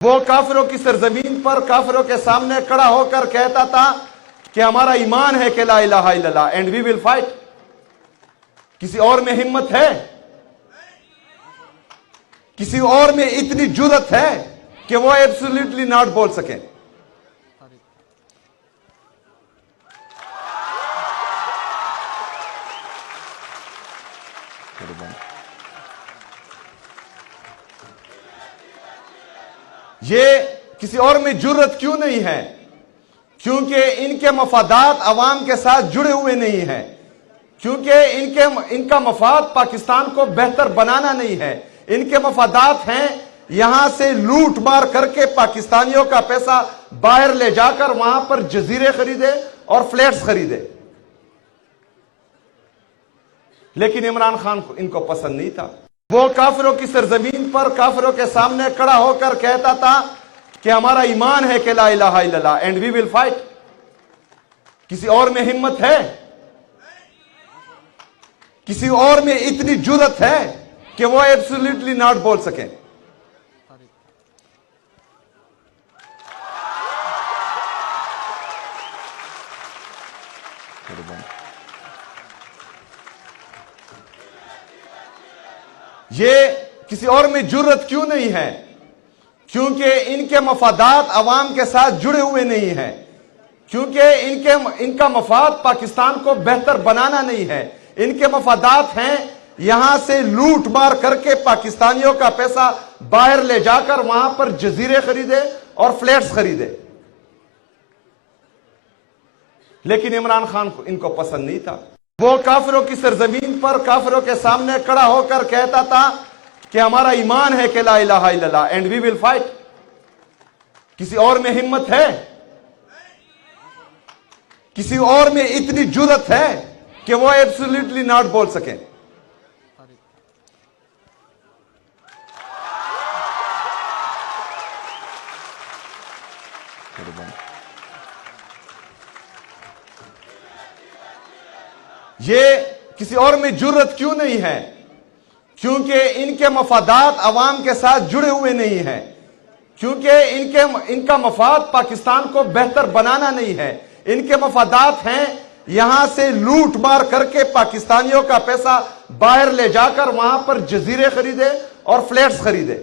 वो काफिरों की सरजमीन पर काफिरों के सामने खड़ा होकर कहता था कि हमारा ईमान है कि ला इलाहा इल्लल्लाह एंड वी विल फाइट। किसी और में हिम्मत है? किसी और में इतनी जुर्रत है कि वो एब्सोल्युटली नॉट बोल सके? ये किसी और में जुर्रत क्यों नहीं है? क्योंकि इनके मफादात अवाम के साथ जुड़े हुए नहीं हैं, क्योंकि इनका मफाद पाकिस्तान को बेहतर बनाना नहीं है। इनके मफादात हैं यहां से लूट मार करके पाकिस्तानियों का पैसा बाहर ले जाकर वहां पर जजीरे खरीदे और फ्लैट्स खरीदे। लेकिन इमरान खान को इनको पसंद नहीं था। वो काफिरों की सरजमीन पर काफिरों के सामने खड़ा होकर कहता था कि हमारा ईमान है कि ला इलाहा इल्लल्लाह एंड वी विल फाइट। किसी और में हिम्मत है? किसी और में इतनी जुर्रत है कि वो एब्सोल्युटली नॉट बोल सके? ये किसी और में जुर्रत क्यों नहीं है? क्योंकि इनके मफादात अवाम के साथ जुड़े हुए नहीं हैं, क्योंकि इनका मफाद पाकिस्तान को बेहतर बनाना नहीं है। इनके मफादात हैं यहां से लूट मार करके पाकिस्तानियों का पैसा बाहर ले जाकर वहां पर जजीरे खरीदे और फ्लैट्स खरीदे। लेकिन इमरान खान को इनको पसंद नहीं था। वो काफिरों की सरजमीन पर काफिरों के सामने खड़ा होकर कहता था कि हमारा ईमान है कि ला इलाहा इल्लल्लाह एंड वी विल फाइट। किसी और में हिम्मत है? किसी और में इतनी जुर्रत है कि वो एब्सोल्युटली नॉट बोल सके? ये किसी और में जुर्रत क्यों नहीं है? क्योंकि इनके मफादात अवाम के साथ जुड़े हुए नहीं हैं, क्योंकि इनका मफाद पाकिस्तान को बेहतर बनाना नहीं है। इनके मफादात हैं यहां से लूट मार करके पाकिस्तानियों का पैसा बाहर ले जाकर वहां पर जजीरे खरीदे और फ्लैट्स खरीदे।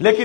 लेकिन